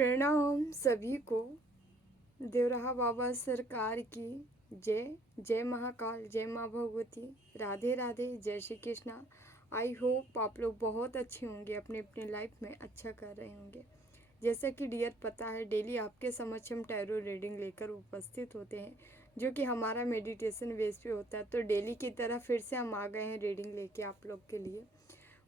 प्रणाम सभी को। देवराहा बाबा सरकार की जय। जय महाकाल, जय माँ भगवती, राधे राधे, जय श्री कृष्णा। आई होप आप लोग बहुत अच्छे होंगे, अपने अपने लाइफ में अच्छा कर रहे होंगे। जैसा कि डियर पता है, डेली आपके समक्ष हम टैरो रीडिंग लेकर उपस्थित होते हैं, जो कि हमारा मेडिटेशन बेस पे होता है। तो डेली की तरह फिर से हम आ गए हैं रीडिंग लेके आप लोग के लिए।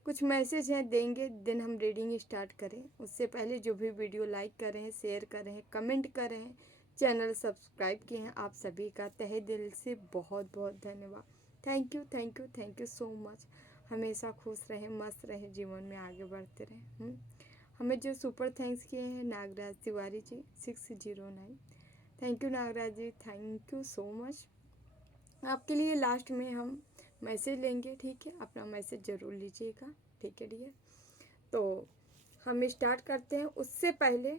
कुछ मैसेज हैं देंगे, देन हम रीडिंग स्टार्ट करें। उससे पहले जो भी वीडियो लाइक कर रहे हैं, शेयर कर रहे हैं, कमेंट कर रहे हैं, चैनल सब्सक्राइब किए हैं, आप सभी का तहे दिल से बहुत बहुत धन्यवाद। Thank you thank you thank you so much. हमेशा खुश रहें, मस्त रहें, जीवन में आगे बढ़ते रहें। हमें जो सुपर थैंक्स किए हैं Nagraj Tiwari ji 609, thank you Nagraj ji, thank you so much. आपके लिए लास्ट में हम मैसेज लेंगे, ठीक है? अपना मैसेज ज़रूर लीजिएगा, ठीक है डियर। तो हम स्टार्ट करते हैं। उससे पहले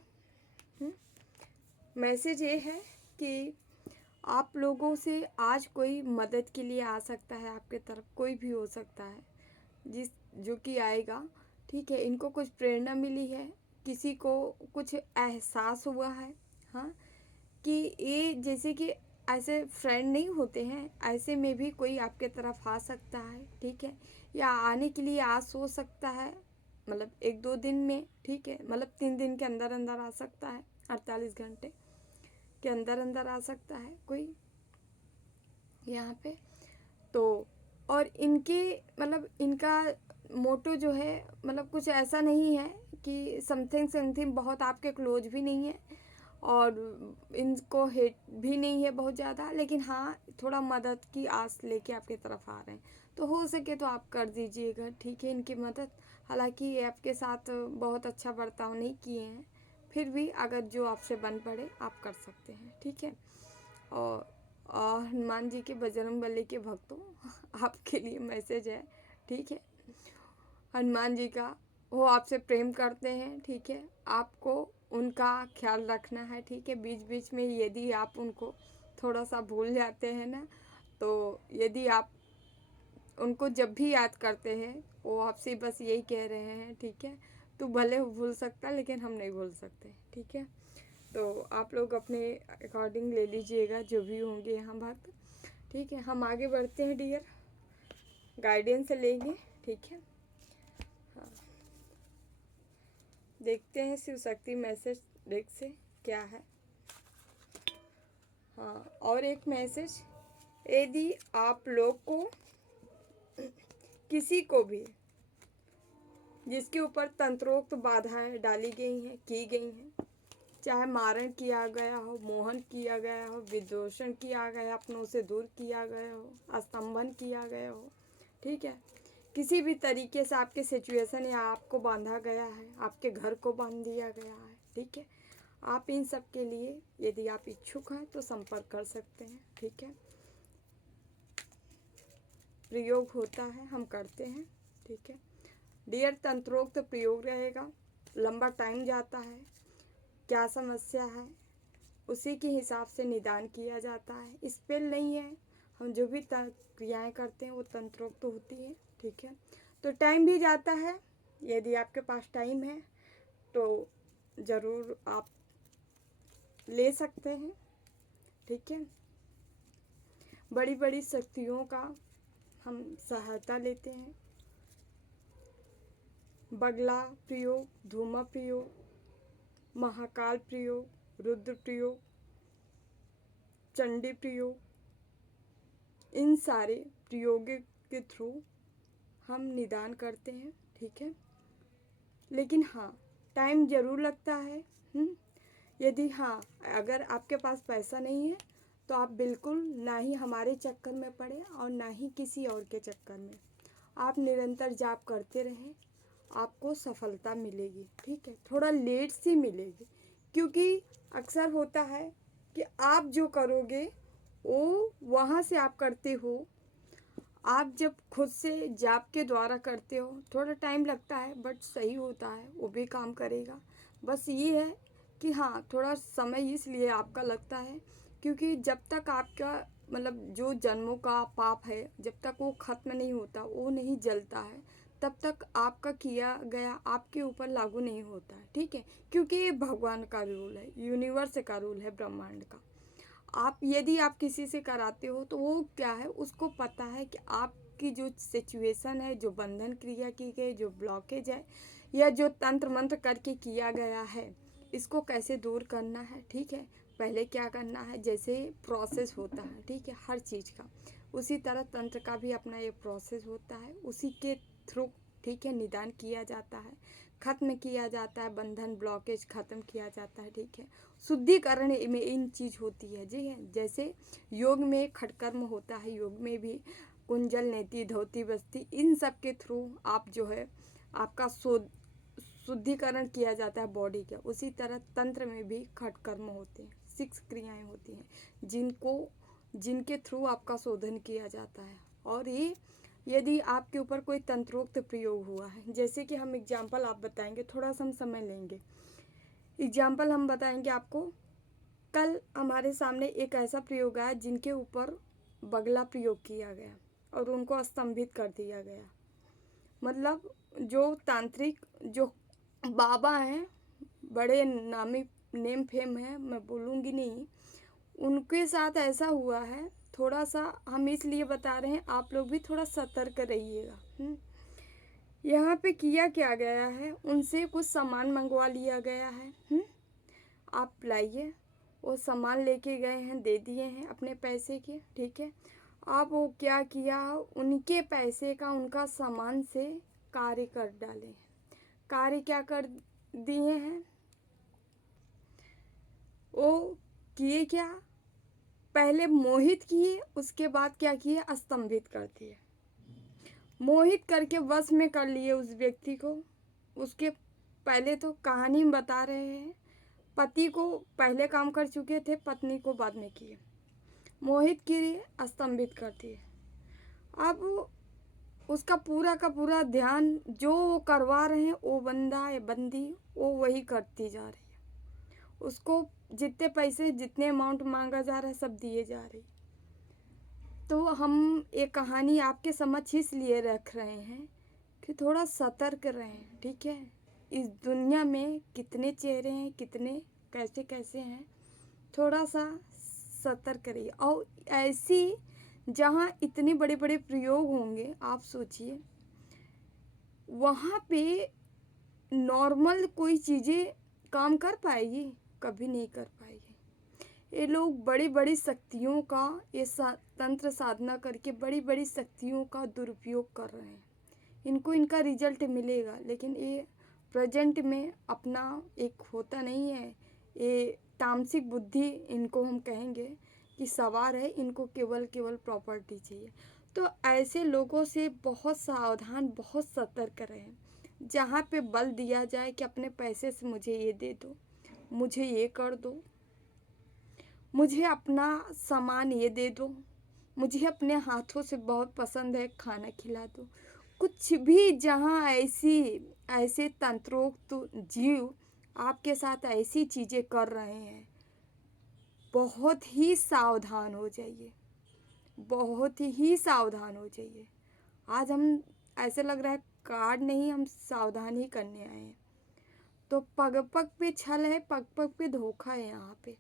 मैसेज ये है कि आप लोगों से आज कोई मदद के लिए आ सकता है, आपके तरफ कोई भी हो सकता है जो कि आएगा, ठीक है? इनको कुछ प्रेरणा मिली है, किसी को कुछ एहसास हुआ है, हाँ, कि ये जैसे कि ऐसे फ्रेंड नहीं होते हैं, ऐसे में भी कोई आपके तरफ आ सकता है, ठीक है? या आने के लिए आ सोच सकता है, मतलब 1-2 दिन में, ठीक है? मतलब 3 दिन के अंदर अंदर आ सकता है, 48 घंटे के अंदर अंदर आ सकता है कोई यहाँ पे। तो और इनके मतलब इनका मोटो जो है, मतलब कुछ ऐसा नहीं है कि समथिंग समथिंग, बहुत आपके क्लोज भी नहीं है और इनको हेट भी नहीं है बहुत ज़्यादा, लेकिन हाँ थोड़ा मदद की आस लेके आपके तरफ आ रहे हैं। तो हो सके तो आप कर दीजिएगा, ठीक है, इनकी मदद। हालांकि ये आपके साथ बहुत अच्छा बर्ताव नहीं किए हैं, फिर भी अगर जो आपसे बन पड़े आप कर सकते हैं, ठीक है? और हनुमान जी के बजरंगबली के भक्तों, आपके लिए मैसेज है, ठीक है? हनुमान जी का, वो आपसे प्रेम करते हैं, ठीक है? आपको उनका ख्याल रखना है, ठीक है? बीच बीच में यदि आप उनको थोड़ा सा भूल जाते हैं ना, तो यदि आप उनको जब भी याद करते हैं, वो आपसे बस यही कह रहे हैं, ठीक है? तू भले भूल सकता लेकिन हम नहीं भूल सकते, ठीक है? तो आप लोग अपने अकॉर्डिंग ले लीजिएगा जो भी होंगे यहाँ भक्त, ठीक है? हम आगे बढ़ते हैं डियर, गाइडेंस लेंगे, ठीक है? हाँ, देखते हैं शिव शक्ति मैसेज देख से क्या है। हाँ, और एक मैसेज, यदि आप लोग को किसी को भी जिसके ऊपर तंत्रोक्त बाधाएं डाली गई हैं, की गई हैं, चाहे मारण किया गया हो, मोहन किया गया हो, विदूषण किया गया, अपनों से दूर किया गया हो, स्तंभन किया गया हो, ठीक है? किसी भी तरीके से आपके सिचुएशन या आपको बांधा गया है, आपके घर को बांध दिया गया है, ठीक है? आप इन सब के लिए यदि आप इच्छुक हैं तो संपर्क कर सकते हैं, ठीक है? प्रयोग होता है, हम करते हैं, ठीक है डियर? तंत्रोक्त प्रयोग रहेगा, लंबा टाइम जाता है, क्या समस्या है उसी के हिसाब से निदान किया जाता है। स्पेल नहीं है, हम जो भी क्रियाएँ करते हैं वो तंत्रोक्त होती है, ठीक है? तो टाइम भी जाता है, यदि आपके पास टाइम है तो ज़रूर आप ले सकते हैं, ठीक है? बड़ी बड़ी शक्तियों का हम सहायता लेते हैं। बगला प्रयोग, धूमा प्रयोग, महाकाल प्रयोग, रुद्र प्रयोग, चंडी प्रयोग, इन सारे प्रयोगों के थ्रू हम निदान करते हैं, ठीक है? लेकिन हाँ, टाइम ज़रूर लगता है। यदि हाँ, अगर आपके पास पैसा नहीं है तो आप बिल्कुल ना ही हमारे चक्कर में पड़े और ना ही किसी और के चक्कर में। आप निरंतर जाप करते रहें, आपको सफलता मिलेगी, ठीक है? थोड़ा लेट से मिलेगी, क्योंकि अक्सर होता है कि आप जो करोगे वो वहाँ से आप करते हो, आप जब खुद से जाप के द्वारा करते हो थोड़ा टाइम लगता है, बट सही होता है, वो भी काम करेगा। बस ये है कि हाँ, थोड़ा समय इसलिए आपका लगता है क्योंकि जब तक आपका मतलब जो जन्मों का पाप है, जब तक वो ख़त्म नहीं होता, वो नहीं जलता है, तब तक आपका किया गया आपके ऊपर लागू नहीं होता है, ठीक है, क्योंकि ये भगवान का रूल है, यूनिवर्स का रूल है, ब्रह्मांड का। आप यदि आप किसी से कराते हो तो वो क्या है, उसको पता है कि आपकी जो सिचुएशन है, जो बंधन क्रिया की गई, जो ब्लॉकेज है या जो तंत्र मंत्र करके किया गया है, इसको कैसे दूर करना है, ठीक है। पहले क्या करना है, जैसे प्रोसेस होता है, ठीक है, हर चीज़ का, उसी तरह तंत्र का भी अपना एक प्रोसेस होता है, उसी के थ्रू, ठीक है, निदान किया जाता है, खत्म किया जाता है, बंधन ब्लॉकेज खत्म किया जाता है, ठीक है। शुद्धिकरण में इन चीज़ होती है जी है। जैसे योग में खटकर्म होता है, योग में भी कुंजल नेति धोती बस्ती, इन सब के थ्रू आप जो है आपका शुद्धिकरण किया जाता है बॉडी का। उसी तरह तंत्र में भी खटकर्म होते हैं, 6 क्रियाएं होती हैं जिनके थ्रू आपका शोधन किया जाता है। और ये यदि आपके ऊपर कोई तंत्रोक्त प्रयोग हुआ है, जैसे कि हम एग्जाम्पल आप बताएंगे, थोड़ा सा हम समय लेंगे, एग्जाम्पल हम बताएंगे आपको। कल हमारे सामने एक ऐसा प्रयोग आया जिनके ऊपर बगला प्रयोग किया गया और उनको स्तंभित कर दिया गया। मतलब जो तांत्रिक, जो बाबा हैं, बड़े नामी नेम फेम है, मैं बोलूँगी नहीं, उनके साथ ऐसा हुआ है। थोड़ा सा हम इसलिए बता रहे हैं, आप लोग भी थोड़ा सतर्क रहिएगा। यहाँ पे किया क्या गया है, उनसे कुछ सामान मंगवा लिया गया है। आप लाइए, वो सामान लेके गए हैं, दे दिए हैं अपने पैसे के, ठीक है। अब वो क्या किया, उनके पैसे का, उनका सामान से कार्य कर डाले हैं। कार्य क्या कर दिए हैं, वो किए क्या, पहले मोहित किए, उसके बाद क्या किए, स्तंभित कर दिए। मोहित करके वश में कर लिए उस व्यक्ति को। उसके पहले तो कहानी में बता रहे हैं, पति को पहले काम कर चुके थे, पत्नी को बाद में किए, मोहित किए, स्तंभित कर दिए। अब उसका पूरा का पूरा ध्यान जो वो करवा रहे हैं, वो बंदा या बंदी वो वही करती जा रही है। उसको जितने पैसे, जितने अमाउंट मांगा जा रहा है, सब दिए जा रही। तो हम एक कहानी आपके समक्ष इसलिए रख रहे हैं कि थोड़ा सतर्क रहें, ठीक है। इस दुनिया में कितने चेहरे हैं, कितने कैसे कैसे हैं, थोड़ा सा सतर्क रहिए। और ऐसी जहाँ इतने बड़े बड़े प्रयोग होंगे, आप सोचिए वहाँ पे नॉर्मल कोई चीज़ें काम कर पाएगी, कभी नहीं कर पाएगी। ये लोग बड़ी बड़ी शक्तियों का, ये तंत्र साधना करके बड़ी बड़ी शक्तियों का दुरुपयोग कर रहे हैं। इनको इनका रिजल्ट मिलेगा, लेकिन ये प्रेजेंट में अपना एक होता नहीं है, ये तामसिक बुद्धि इनको हम कहेंगे कि सवार है, इनको केवल प्रॉपर्टी चाहिए। तो ऐसे लोगों से बहुत सावधान, बहुत सतर्क रहें। जहाँ पे बल दिया जाए कि अपने पैसे से मुझे ये दे दो, मुझे ये कर दो, मुझे अपना सामान ये दे दो, मुझे अपने हाथों से बहुत पसंद है खाना खिला दो, कुछ भी जहाँ ऐसे तंत्रोक्त जीव आपके साथ ऐसी चीज़ें कर रहे हैं, बहुत ही सावधान हो जाइए, बहुत ही सावधान हो जाइए। आज हम ऐसे लग रहा है कार्ड नहीं, हम सावधान ही करने आए हैं। तो पग पग पे छल है, पग पग पे धोखा है। यहाँ पे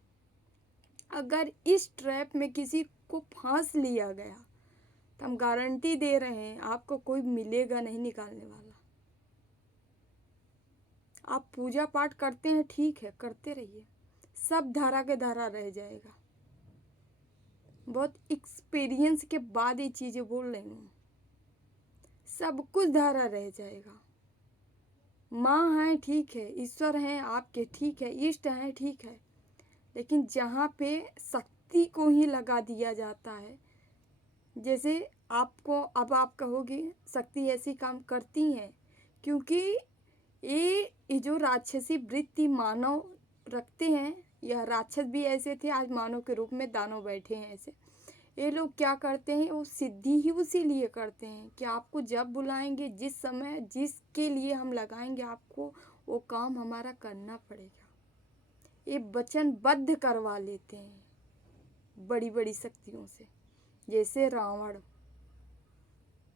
अगर इस ट्रैप में किसी को फांस लिया गया तो हम गारंटी दे रहे हैं, आपको कोई मिलेगा नहीं निकालने वाला। आप पूजा पाठ करते हैं, ठीक है, करते रहिए, सब धारा के धारा रह जाएगा। बहुत एक्सपीरियंस के बाद ये चीज़ें बोल रही हूँ, सब कुछ धारा रह जाएगा। माँ हैं, ठीक है, ईश्वर हैं आपके, ठीक है, इष्ट हैं, ठीक है, लेकिन जहाँ पे शक्ति को ही लगा दिया जाता है, जैसे आपको, अब आप कहोगे शक्ति ऐसी काम करती हैं क्योंकि ये जो राक्षसी वृत्ति मानव रखते हैं, यह राक्षस भी ऐसे थे, आज मानव के रूप में दानव बैठे हैं ऐसे। ये लोग क्या करते हैं, वो सिद्धि ही उसी लिए करते हैं कि आपको जब बुलाएंगे, जिस समय जिसके लिए हम लगाएंगे, आपको वो काम हमारा करना पड़ेगा। ये वचनबद्ध करवा लेते हैं बड़ी बड़ी शक्तियों से, जैसे रावण,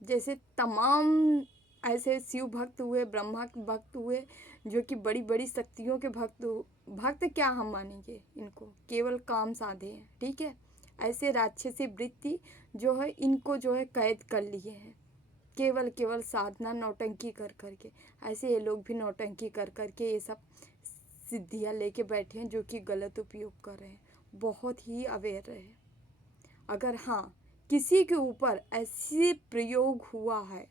जैसे तमाम ऐसे शिव भक्त हुए, ब्रह्मा के भक्त हुए, जो कि बड़ी बड़ी शक्तियों के भक्त क्या हम मानेंगे इनको, केवल काम साधे हैं, ठीक है। ऐसे राक्षसी वृत्ति जो है इनको जो है कैद कर लिए हैं, केवल केवल साधना नौटंकी कर करके। ऐसे ये लोग भी नौटंकी कर करके ये सब सिद्धियाँ लेके बैठे हैं, जो कि गलत उपयोग कर रहे हैं। बहुत ही अवेयर रहे। अगर हाँ किसी के ऊपर ऐसे प्रयोग हुआ है,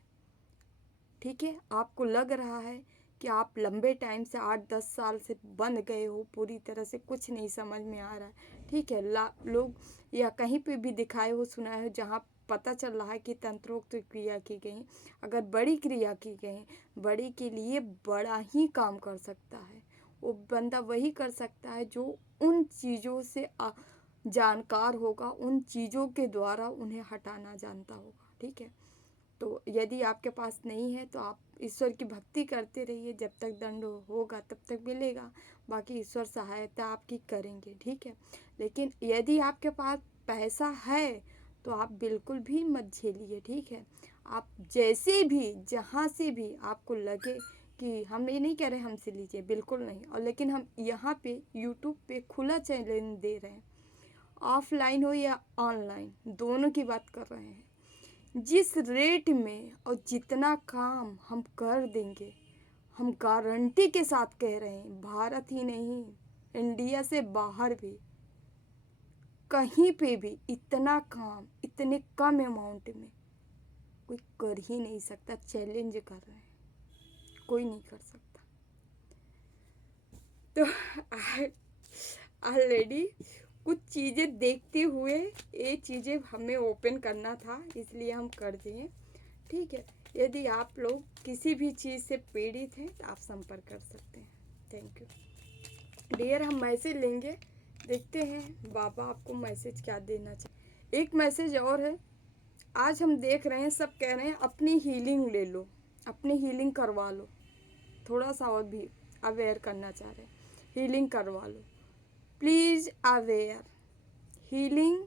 ठीक है, आपको लग रहा है कि आप लंबे टाइम से 8-10 साल से बंद गए हो, पूरी तरह से कुछ नहीं समझ में आ रहा है, ठीक है, लोग या कहीं पे भी दिखाए हो, सुना है, जहाँ पता चल रहा है कि तंत्रोक्त क्रिया की गई, अगर बड़ी क्रिया की गई, बड़ी के लिए बड़ा ही काम कर सकता है। वो बंदा वही कर सकता है जो उन चीज़ों से जानकार होगा, उन चीज़ों के द्वारा उन्हें हटाना जानता होगा, ठीक है। तो यदि आपके पास नहीं है तो आप ईश्वर की भक्ति करते रहिए, जब तक दंड होगा तब तक मिलेगा, बाकी ईश्वर सहायता आपकी करेंगे, ठीक है। लेकिन यदि आपके पास पैसा है तो आप बिल्कुल भी मत झेलिए, ठीक है। आप जैसे भी जहाँ से भी आपको लगे कि हम ये नहीं कह रहे हमसे लीजिए, बिल्कुल नहीं, और लेकिन हम यहाँ पे यूट्यूब पे खुला चैलेंज दे रहे हैं, ऑफलाइन हो या ऑनलाइन, दोनों की बात कर रहे हैं। जिस रेट में और जितना काम हम कर देंगे, हम गारंटी के साथ कह रहे हैं, भारत ही नहीं इंडिया से बाहर भी कहीं पे भी इतना काम इतने कम अमाउंट में कोई कर ही नहीं सकता। चैलेंज कर रहे हैं, कोई नहीं कर सकता। तो ऑलरेडी कुछ चीज़ें देखते हुए ये चीज़ें हमें ओपन करना था, इसलिए हम कर दिए, ठीक है। यदि आप लोग किसी भी चीज़ से पीड़ित हैं तो आप संपर्क कर सकते हैं। Thank you dear. हम मैसेज लेंगे, देखते हैं बाबा आपको मैसेज क्या देना चाहिए। एक मैसेज और है, आज हम देख रहे हैं सब कह रहे हैं अपनी हीलिंग ले लो, अपनी हीलिंग करवा लो, थोड़ा सा और भी अवेयर करना चाह रहे हैं, हीलिंग करवा लो प्लीज़। अवेयर हीलिंग,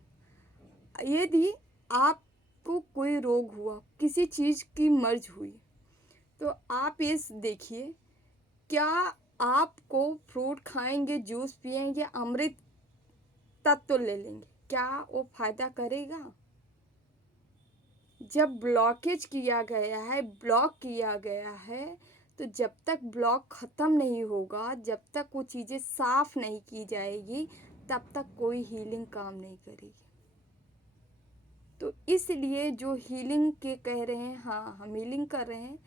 यदि आपको कोई रोग हुआ, किसी चीज़ की मर्ज हुई, तो आप ये देखिए, क्या आपको फ्रूट खाएंगे, जूस पिएंगे, अमृत तत्व ले लेंगे, क्या वो फायदा करेगा? जब ब्लॉकेज किया गया है, ब्लॉक किया गया है, तो जब तक ब्लॉक ख़त्म नहीं होगा, जब तक वो चीज़ें साफ नहीं की जाएगी, तब तक कोई हीलिंग काम नहीं करेगी। तो इसलिए जो हीलिंग के कह रहे हैं, हाँ हम हीलिंग कर रहे हैं,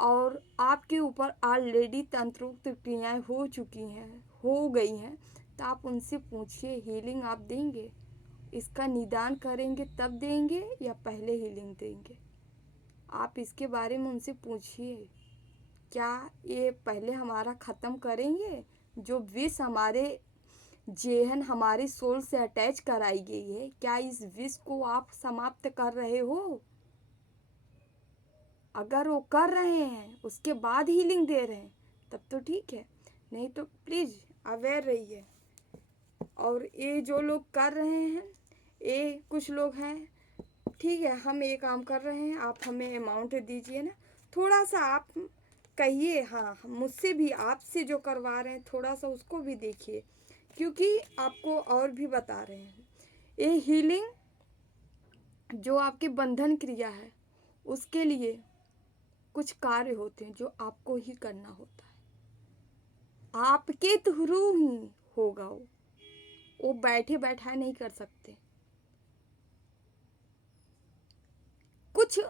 और आपके ऊपर ऑलरेडी तंत्रोक्त क्रियाएँ हो चुकी हैं, हो गई हैं, तो आप उनसे पूछिए हीलिंग आप देंगे, इसका निदान करेंगे तब देंगे या पहले हीलिंग देंगे। आप इसके बारे में उनसे पूछिए, क्या ये पहले हमारा ख़त्म करेंगे, जो विष हमारे जेहन हमारी सोल से अटैच कराई गई है, क्या इस विष को आप समाप्त कर रहे हो? अगर वो कर रहे हैं उसके बाद हीलिंग दे रहे हैं तब तो ठीक है, नहीं तो प्लीज़ अवेयर रहिए। और ये जो लोग कर रहे हैं, ये कुछ लोग हैं, ठीक है, हम ये काम कर रहे हैं, आप हमें अमाउंट दीजिए ना, थोड़ा सा आप कहिए, हाँ मुझसे भी, आपसे जो करवा रहे हैं थोड़ा सा उसको भी देखिए, क्योंकि आपको और भी बता रहे हैं, ये हीलिंग जो आपके बंधन क्रिया है उसके लिए कुछ कार्य होते हैं जो आपको ही करना होता है, आपके थ्रू ही होगा, वो बैठे बैठाए नहीं कर सकते। कुछ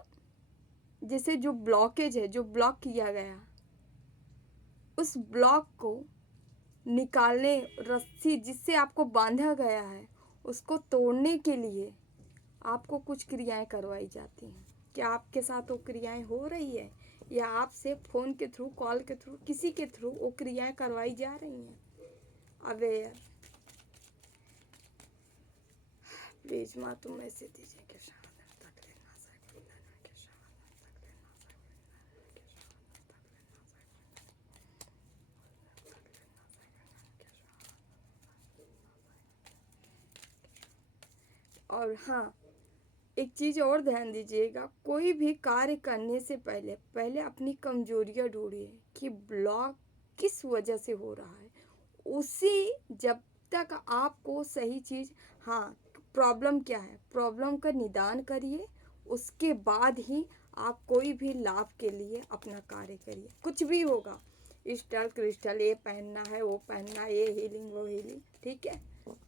जैसे जो ब्लॉकेज है, जो ब्लॉक किया गया, उस ब्लॉक को निकालने, रस्सी जिससे आपको बांधा गया है उसको तोड़ने के लिए आपको कुछ क्रियाएं करवाई जाती हैं। क्या आपके साथ वो क्रियाएं हो रही है, या आपसे फ़ोन के थ्रू, कॉल के थ्रू, किसी के थ्रू वो क्रियाएं करवाई जा रही हैं? अवेयर प्लीज़ माँ तुम मैसेज दीजिए कि और हाँ एक चीज़ और ध्यान दीजिएगा, कोई भी कार्य करने से पहले पहले अपनी कमजोरियां ढूंढिए कि ब्लॉक किस वजह से हो रहा है। उसी जब तक आपको सही चीज़, हाँ प्रॉब्लम क्या है, प्रॉब्लम का निदान करिए, उसके बाद ही आप कोई भी लाभ के लिए अपना कार्य करिए। कुछ भी होगा, स्टल क्रिस्टल ये पहनना है, वो पहनना है, ये हीलिंग वो हीलिंग, ठीक है,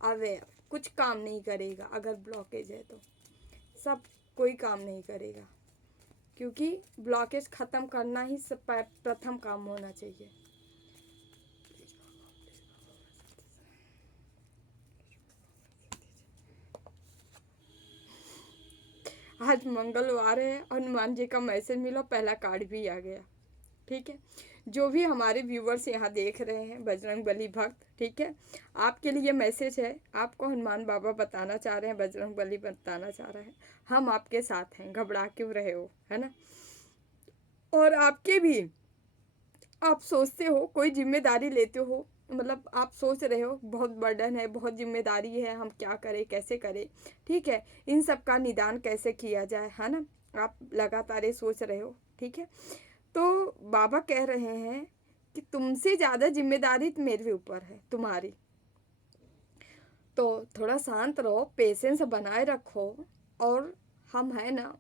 अवेयर कुछ काम नहीं करेगा। अगर ब्लॉकेज है तो सब कोई काम नहीं करेगा, क्योंकि ब्लॉकेज ख़त्म करना ही सब प्रथम काम होना चाहिए। आज मंगलवार है, हनुमान जी का मैसेज मिला, पहला कार्ड भी आ गया, ठीक है। जो भी हमारे व्यूवर्स यहाँ देख रहे हैं बजरंग बली भक्त, ठीक है, आपके लिए मैसेज है। आपको हनुमान बाबा बताना चाह रहे हैं, बजरंग बली बताना चाह रहे हैं, हम आपके साथ हैं, घबरा क्यों रहे हो, है ना। और आपके भी, आप सोचते हो कोई जिम्मेदारी लेते हो, मतलब आप सोच रहे हो बहुत बर्डन है, बहुत जिम्मेदारी है, हम क्या करें कैसे करें, ठीक है, इन सब का निदान कैसे किया जाए, है ना। आप लगातार ये सोच रहे हो, ठीक है। तो बाबा कह रहे हैं कि तुमसे ज़्यादा जिम्मेदारी मेरे ऊपर है, तुम्हारी। तो थोड़ा शांत रहो, पेशेंस बनाए रखो, और हम है ना,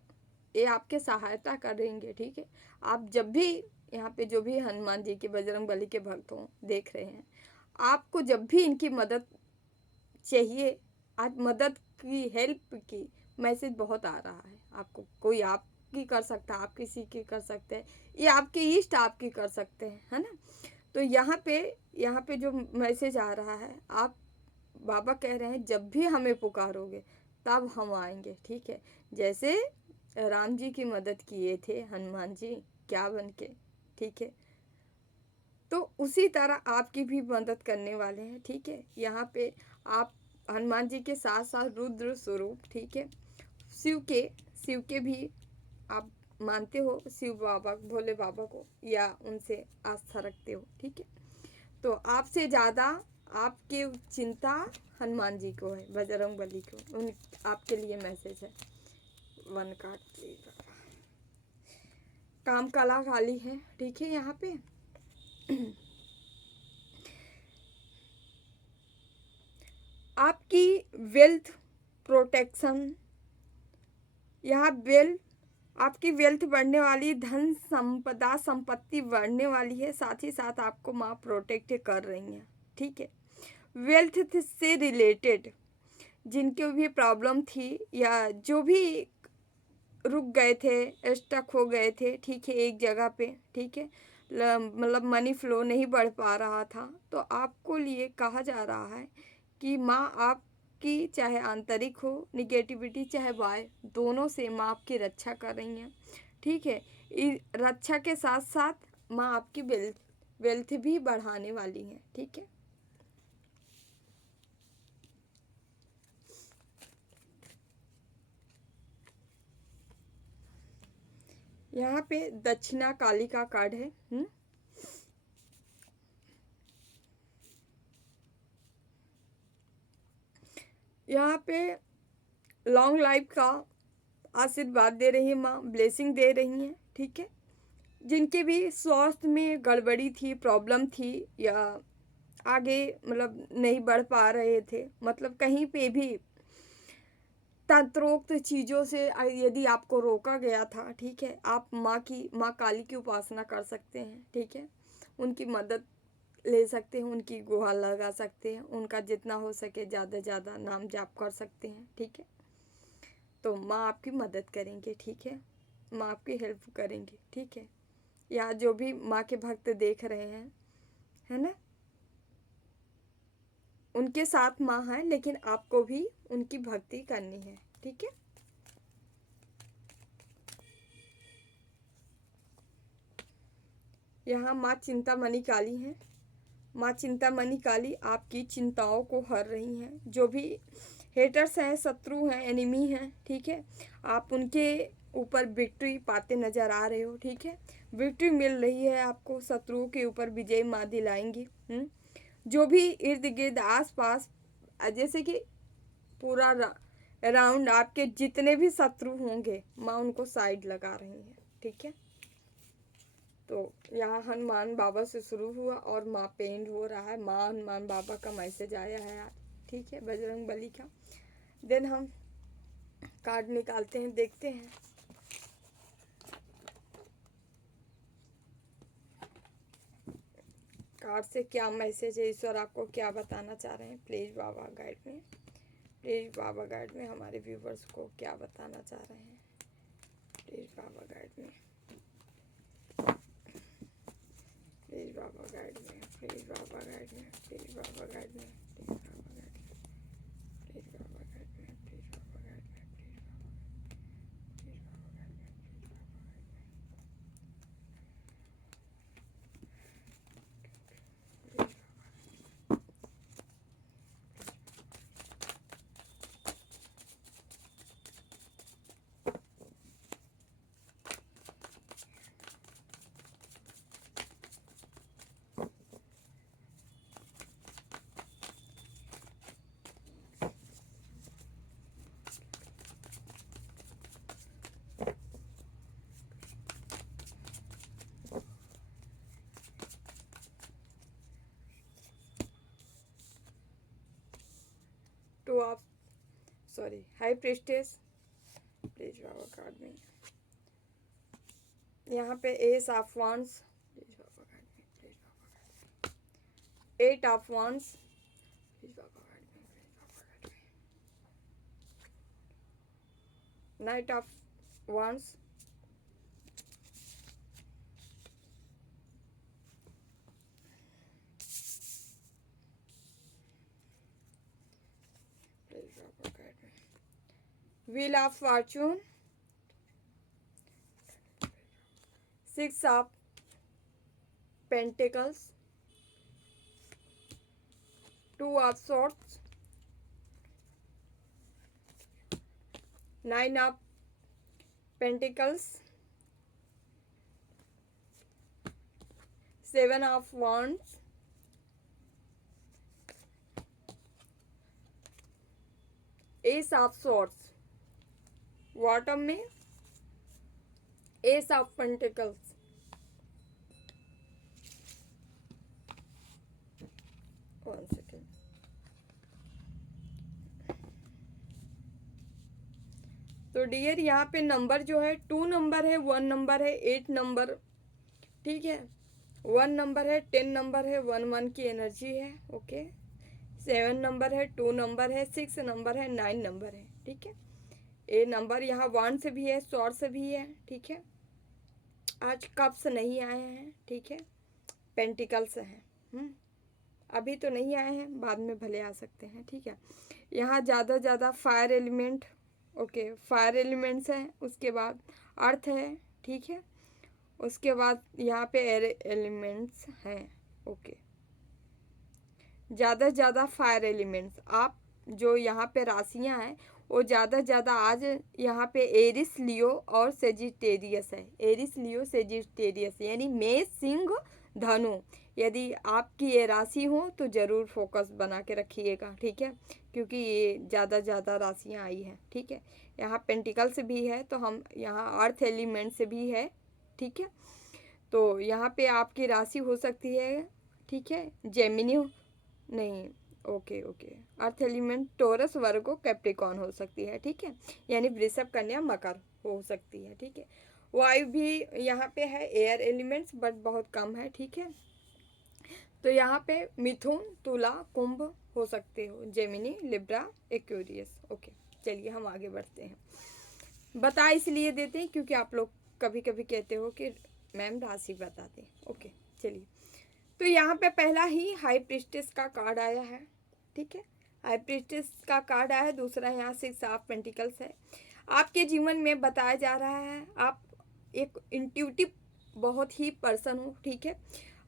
ये आपके सहायता करेंगे, ठीक है। आप जब भी यहाँ पे जो भी हनुमान जी के बजरंग बली के भक्त हों देख रहे हैं, आपको जब भी इनकी मदद चाहिए, आज मदद की, हेल्प की मैसेज बहुत आ रहा है आपको। कोई आपकी कर सकता है, आप किसी की कर सकते हैं, ये आपके इष्ट आपकी कर सकते हैं, है ना। तो यहाँ पे जो मैसेज आ रहा है, आप बाबा कह रहे हैं जब भी हमें पुकारोगे तब हम आएंगे, ठीक है। जैसे राम जी की मदद किए थे हनुमान जी, क्या बन के, ठीक है, तो उसी तरह आपकी भी मदद करने वाले हैं, ठीक है। यहाँ पे आप हनुमान जी के साथ साथ रुद्र स्वरूप, ठीक है, शिव के भी आप मानते हो, शिव बाबा भोले बाबा को, या उनसे आस्था रखते हो, ठीक है। तो आपसे ज़्यादा आपकी चिंता हनुमान जी को है, बजरंग बली को, उन आपके लिए मैसेज है। वन कार्ड काम कला खाली है, ठीक है। यहाँ पे आपकी वेल्थ प्रोटेक्शन, यहाँ आपकी वेल्थ बढ़ने वाली, धन संपदा संपत्ति बढ़ने वाली है, साथ ही साथ आपको माँ प्रोटेक्ट कर रही हैं, ठीक है। वेल्थ से रिलेटेड जिनकी भी प्रॉब्लम थी, या जो भी रुक गए थे, स्टक हो गए थे, ठीक है, एक जगह पे, ठीक है, मतलब मनी फ्लो नहीं बढ़ पा रहा था, तो आपको लिए कहा जा रहा है कि माँ आपकी, चाहे आंतरिक हो निगेटिविटी, चाहे बाय, दोनों से माँ आपकी रक्षा कर रही हैं, ठीक है। रक्षा के साथ साथ माँ आपकी वेल्थ भी बढ़ाने वाली हैं, ठीक है। यहाँ पे दक्षिणा काली का कार्ड है। यहाँ पे लॉन्ग लाइफ का आशीर्वाद दे रही है माँ, ब्लेसिंग दे रही हैं, ठीक है। जिनके भी स्वास्थ्य में गड़बड़ी थी, प्रॉब्लम थी, या आगे मतलब नहीं बढ़ पा रहे थे, मतलब कहीं पे भी तंत्रोक्त चीज़ों से यदि आपको रोका गया था, ठीक है, आप माँ काली की उपासना कर सकते हैं, ठीक है। उनकी मदद ले सकते हैं, उनकी गुहार लगा सकते हैं, उनका जितना हो सके ज़्यादा ज़्यादा नाम जाप कर सकते हैं, ठीक है। तो माँ आपकी मदद करेंगे, ठीक है, माँ आपकी हेल्प करेंगे, ठीक है। या जो भी माँ के भक्त देख रहे हैं, है ना, उनके साथ माँ है, लेकिन आपको भी उनकी भक्ति करनी है, ठीक है। यहाँ माँ चिंतामणि काली हैं। माँ चिंतामणि काली आपकी चिंताओं को हर रही हैं। जो भी हेटर्स हैं, शत्रु हैं, एनिमी हैं, ठीक है, आप उनके ऊपर विक्ट्री पाते नजर आ रहे हो, ठीक है। विक्ट्री मिल रही है आपको, शत्रुओं के ऊपर विजय माँ दिलाएंगी। जो भी इर्द गिर्द आस पास, जैसे कि पूरा अराउंड आपके जितने भी शत्रु होंगे माँ उनको साइड लगा रही हैं, ठीक है। तो यहाँ हनुमान बाबा से शुरू हुआ और माँ पे एंड हो रहा है। माँ हनुमान बाबा का मैसेज आया है आज, ठीक है, बजरंग बली का। देन हम कार्ड निकालते हैं, देखते हैं कार्ड से क्या मैसेज है, ईश्वर आपको क्या बताना चाह रहे हैं। प्लीज़ बाबा गाइड में, प्लीज़ बाबा गाइड में हमारे व्यूवर्स को क्या बताना चाह रहे हैं। प्लीज़ बाबा गाइड में, प्लीज़ बाबा गाइड में, प्लीज़ बाबा गाइड में, प्लीज़ बाबा गाइड में, प्लीज़ बाबा गाइड में, प्लीज़ बाबा गाइड में, प्लीज़ बाबा गाइड में, प्लीज़ बाबा गाइड में, प्लीज़ बाबा। तो आप सॉरी हाई प्रिस्टेस, प्लीज बाबा कार्ड में यहाँ पे एस ऑफ वांड्स, प्लीज बाबा कार्ड में, प्लीज बाबा कार्ड में, एट ऑफ वांड्स, प्लीज बाबा कार्ड में, प्लीज बाबा कार्ड में, नाइट ऑफ वांड्स, प्लीज बाबा कार्ड में, wheel of fortune, six of pentacles, two of swords, nine of pentacles, seven of wands, ace of swords, bottom में ace of pentacles, one second, तो dear यहाँ पे number जो है 2 number है, 1 number है, 8 नंबर, ठीक है, 1 नंबर है, 10 नंबर है, 1 की एनर्जी है, ओके, 7 नंबर है, 2 नंबर है, 6 नंबर है, 9 नंबर है, ठीक है। ए नंबर यहाँ 1 से भी है, शॉर्ट से भी है, ठीक है। आज कप्स नहीं आए हैं, ठीक है, पेंटिकल्स हैं, अभी तो नहीं आए हैं, बाद में भले आ सकते हैं, ठीक है। यहाँ ज़्यादा ज़्यादा fire element, okay, fire elements हैं, उसके बाद अर्थ है, ठीक है, उसके बाद यहाँ पे एयर एलिमेंट्स हैं, ओके, ज़्यादा ज़्यादा फायर एलिमेंट्स। आप जो यहाँ पे राशियाँ हैं वो ज़्यादा ज़्यादा आज यहाँ पे एरिस लियो और सेजिटेरियस है, एरिस लियो सेजिटेरियस यानी मेष सिंह धनु। यदि आपकी ये राशि हो तो ज़रूर फोकस बना के रखिएगा, ठीक है, क्योंकि ये ज़्यादा ज़्यादा राशियाँ आई हैं, ठीक है। यहाँ पेंटिकल से भी है तो हम यहाँ अर्थ एलिमेंट से भी है, ठीक है। तो यहाँ पे आपकी राशि हो सकती है, ठीक है, जेमिनी नहीं, okay okay, earth element Taurus, Virgo, Capricorn हो सकती है, ठीक है, यानी वृषभ, कन्या, मकर हो सकती है, ठीक है। वायु भी यहाँ पे है, एयर एलिमेंट्स बट बहुत कम है, ठीक है। तो यहाँ पे मिथुन, तुला, कुंभ हो सकते हो, जेमिनी, लिब्रा, एक्वेरियस, ओके। चलिए हम आगे बढ़ते हैं। बता इसलिए देते हैं क्योंकि आप लोग कभी कभी कहते हो कि मैम राशि बता दें, ओके। चलिए, तो यहाँ पे पहला ही हाई प्रिस्टेस का कार्ड आया है, ठीक है, हाई प्रिस्टेस का कार्ड आया है। दूसरा यहाँ 6 ऑफ पेंटिकल्स है। आपके जीवन में बताया जा रहा है आप एक इंट्यूटिव बहुत ही पर्सन हो, ठीक है,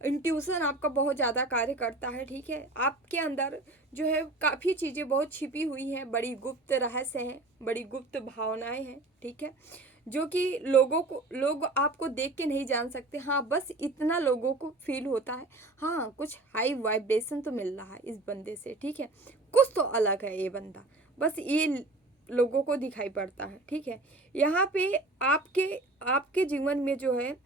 इंट्यूशन आपका बहुत ज़्यादा कार्य करता है, ठीक है। आपके अंदर जो है काफ़ी चीज़ें बहुत छिपी हुई हैं, बड़ी गुप्त रहस्य हैं, बड़ी गुप्त भावनाएं हैं, ठीक है, जो कि लोग आपको देख के नहीं जान सकते। हाँ, बस इतना लोगों को फील होता है, हाँ कुछ हाई वाइब्रेशन तो मिल रहा है इस बंदे से, ठीक है, कुछ तो अलग है ये बंदा, बस ये लोगों को दिखाई पड़ता है, ठीक है। यहाँ पे आपके आपके जीवन में जो है,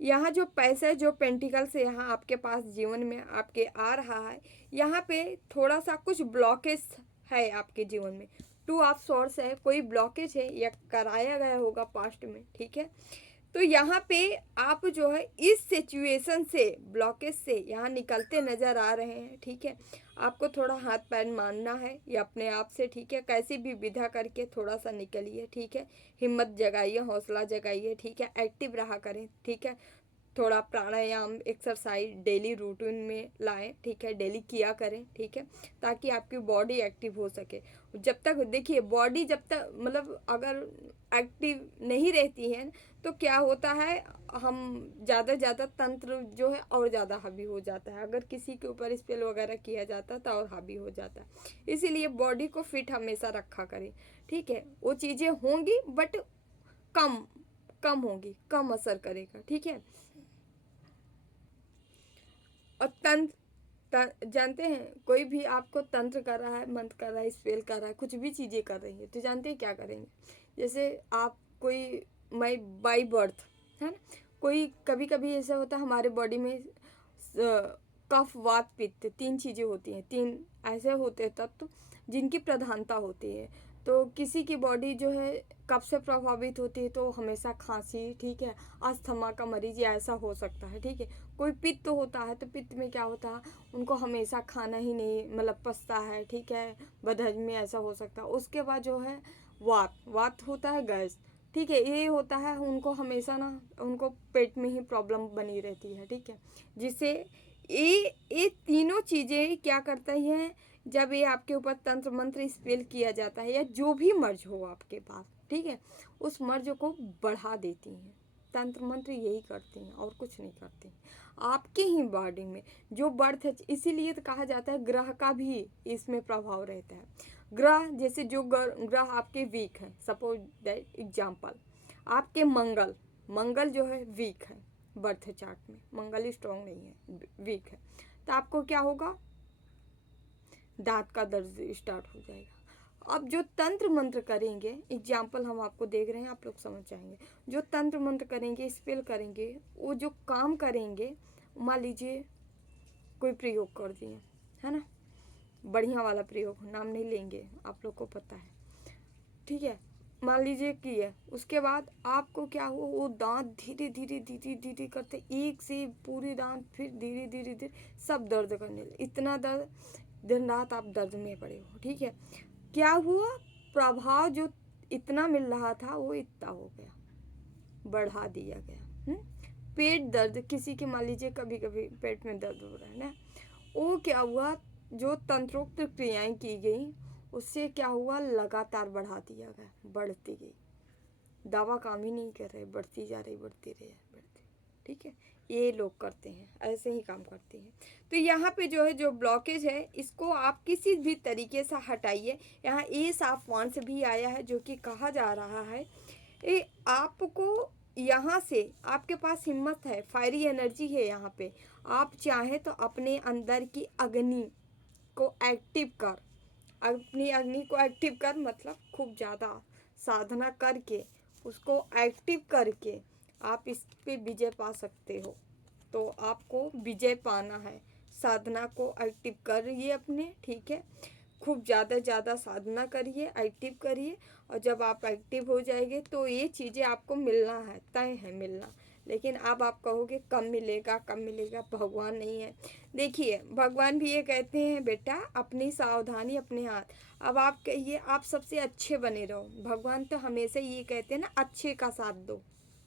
यहाँ जो पैसा है, जो पेंटिकल से यहाँ आपके पास जीवन में आपके आ रहा है, यहाँ पे थोड़ा सा कुछ ब्लॉकेज है आपके जीवन में। टू ऑफ सोर्स है, कोई ब्लॉकेज है या कराया गया होगा पास्ट में, ठीक है। तो यहाँ पे आप जो है इस सिचुएशन से, ब्लॉकेज से यहाँ निकलते नज़र आ रहे हैं, ठीक है। आपको थोड़ा हाथ पैर मारना है या अपने आप से, ठीक है, कैसी भी विधा करके थोड़ा सा निकलिए, ठीक है। हिम्मत जगाइए, हौसला जगाइए, ठीक है। एक्टिव रहा करें, ठीक है। थोड़ा प्राणायाम एक्सरसाइज डेली रूटीन में लाएं, ठीक है। डेली किया करें, ठीक है, ताकि आपकी बॉडी एक्टिव हो सके। जब तक देखिए बॉडी जब तक मतलब अगर एक्टिव नहीं रहती है तो क्या होता है, हम ज़्यादा तंत्र जो है और ज़्यादा हावी हो जाता है। अगर किसी के ऊपर स्पेल वगैरह किया जाता है तो और हावी हो जाता है। इसीलिए बॉडी को फिट हमेशा रखा करें, ठीक है। वो चीज़ें होंगी बट कम कम होगी, कम असर करेगा, ठीक है। और तंत्र जानते हैं, कोई भी आपको तंत्र कर रहा है, मंत्र कर रहा है, स्पेल कर रहा है, कुछ भी चीज़ें कर रही है, तो जानते हैं क्या करेंगे। जैसे आप कोई माई बाई बर्थ है ना, कोई कभी कभी ऐसा होता है हमारे बॉडी में कफ वात पित्त 3 चीज़ें होती हैं, 3 ऐसे होते हैं तत्व जिनकी प्रधानता होती है। तो किसी की बॉडी जो है कफ से प्रभावित होती है तो हमेशा खांसी, ठीक है, अस्थमा का मरीज या ऐसा हो सकता है, ठीक है। कोई पित्त होता है तो पित्त में क्या होता है, उनको हमेशा खाना ही नहीं मतलब पचता है, ठीक है, बदहजमी ऐसा हो सकता है। उसके बाद जो है वात होता है गैस, ठीक है, ये होता है उनको हमेशा ना, उनको पेट में ही प्रॉब्लम बनी रहती है, ठीक है। जिससे ये तीनों चीज़ें क्या करता ही है, जब ये आपके ऊपर तंत्र मंत्र स्पेल किया जाता है या जो भी मर्ज हो आपके पास, ठीक है, उस मर्ज को बढ़ा देती हैं। तंत्र मंत्र यही करते हैं और कुछ नहीं करते आपके ही बॉडी में जो बर्थ है। इसीलिए तो कहा जाता है ग्रह का भी इसमें प्रभाव रहता है। ग्रह जैसे जो ग्रह आपके वीक है, सपोज दैट एग्जाम्पल आपके मंगल जो है वीक है, बर्थ चार्ट में मंगल स्ट्रॉन्ग नहीं है, वीक है, तो आपको क्या होगा, दांत का दर्द स्टार्ट हो जाएगा। अब जो तंत्र मंत्र करेंगे, एग्जाम्पल हम आपको देख रहे हैं, आप लोग समझ जाएंगे। जो तंत्र मंत्र करेंगे, स्पेल करेंगे, वो जो काम करेंगे, मान लीजिए कोई प्रयोग कर दिए, है ना, बढ़िया वाला प्रयोग, नाम नहीं लेंगे, आप लोग को पता है, ठीक है। मान लीजिए कि है, उसके बाद आपको क्या हुआ, वो दांत धीरे धीरे धीरे धीरे करते एक से पूरे दांत फिर धीरे धीरे धीरे सब दर्द करने लगे। इतना दर्द, दिन रात आप दर्द में पड़े हो, ठीक है। क्या हुआ, प्रभाव जो इतना मिल रहा था वो इतना हो गया, बढ़ा दिया गया। पेट दर्द, किसी के मान लीजिए कभी कभी पेट में दर्द हो रहा है ना, वो क्या हुआ, जो तंत्रोक्त क्रियाएं की गई उससे क्या हुआ, लगातार बढ़ा दिया गया, बढ़ती गई, दवा काम ही नहीं कर रहे, बढ़ती जा रही, बढ़ती रही, बढ़ती, ठीक है। ये लोग करते हैं, ऐसे ही काम करते हैं। तो यहाँ पे जो है, जो ब्लॉकेज है, इसको आप किसी भी तरीके से हटाइए। यहाँ एस ऑफ वांड्स भी आया है, जो कि कहा जा रहा है ये आपको, यहाँ से आपके पास हिम्मत है, फायरी एनर्जी है। यहाँ पे आप चाहे तो अपने अंदर की अग्नि को एक्टिव कर, अपनी अग्नि को एक्टिव कर मतलब खूब ज़्यादा साधना करके उसको एक्टिव करके आप इस पे विजय पा सकते हो। तो आपको विजय पाना है, साधना को एक्टिव करिए अपने, ठीक है। खूब ज़्यादा साधना करिए, एक्टिव करिए, और जब आप एक्टिव हो जाएंगे तो ये चीज़ें आपको मिलना है, तय है मिलना। लेकिन अब आप कहोगे कम मिलेगा, भगवान नहीं है। देखिए भगवान भी ये कहते हैं, बेटा अपनी सावधानी अपने हाथ। अब आप कहिए आप सबसे अच्छे बने रहो, भगवान तो हमेशा ये कहते हैं ना, अच्छे का साथ दो,